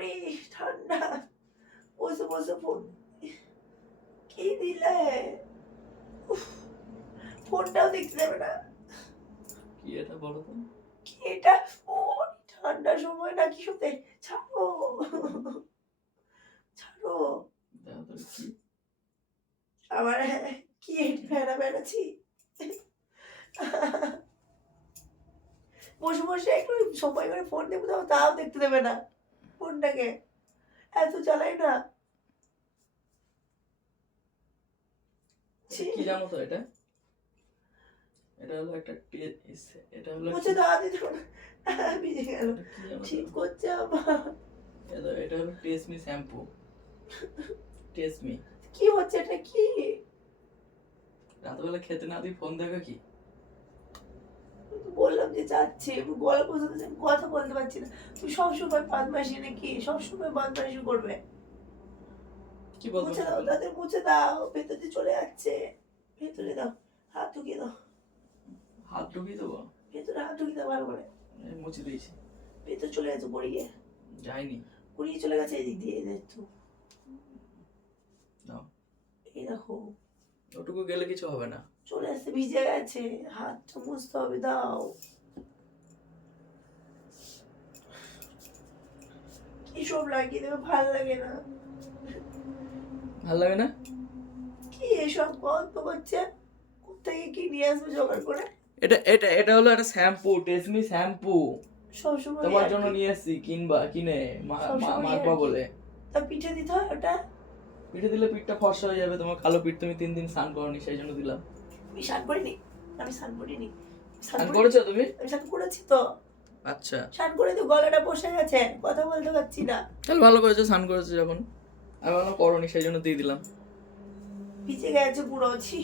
ওরে ঠান্ডা, বসে বসে ফোন কি দিলে, উফ, ফোনটাও দেখতে দেবে না। কি এটা বলো তো? কি এটা? ও ঠান্ডার সময় না কি শুনতে, ছাড়ো ছাড়ো। দেখো তো কি আমার কি ভেড়া বেড়াচ্ছি, বসে বসে একটু সময় করে ফোন দেখবো, তাও দেখতে দেবে না ফোনটাকে, এত চালাই না। কি জানো তো এটা? এটা হলো একটা এটা হলো মুছে দাও দিতে না, ভিজে গেল, কি জানো ঠিক তো? করছে আমার। এটা হলো টেসমি শ্যাম্পু। টেসমি। কি হচ্ছে এটা? কি রাতবেলা খেতে না দিয়ে ফোন দেখো কি? বললাম যে যাচ্ছে, গলা পর্যন্ত কথা বলতে পারছি না। তুমি সবসময় বদমাইশি নাকি? সবসময় বদমাইশি করবে। কি বলবো? মুছে দাও, তাদের মুছে দাও, ভেতরে চলে যাচ্ছে। ভেতরে দাও, হাত ঢুকিয়ে দাও, হাত ঢুকিয়ে দেবো? ভেতরে হাত ঢুকিয়ে দাও ভালো করে। মুছে দিয়েছি। ভেতরে চলে গেছে গড়িয়ে, যায়নি। গড়িয়ে চলে গেছে এদিক দিয়ে, এই দেখো, নাও। এই দেখো ওটুকু গেলে কিছু হবে না। চলে আসছে, ভিজে গেছে, হাতটা মুছতে হবে, দাও। কি সব লাগিয়ে দেবে, ভাল লাগে না। ভাল লাগে না? কি এসব গল্প করছে? কোথেকে কি নিয়ে আসবে জোগাড় করে? এটা এটা এটা হলো একটা শ্যাম্পু, টেসমি শ্যাম্পু। সবসময় তোমার জন্য নিয়ে এসেছি, কিনে মাখবা বলে। তা পিঠে দিতে হয় ওটা? পিঠে দিলে পিঠটা ফর্সা হয়ে যাবে। তোমার কালো পিঠ, তুমি 3 দিন স্নান করনি, সেই জন্য দিলাম। আমি স্নান করিনি, আমি স্নান করিনি। স্নান করেছো তুমি? আমি স্নান করেছি তো। আচ্ছা, স্নান করে তো গলাটা বসে গেছে, কথা বলতে পারছি না। তাহলে ভালো করেছো, স্নান করেছো যখন। আমি ভাবলাম করনি, সেই জন্য দিয়ে দিলাম। ভিজে গেছে পুরো, ছি।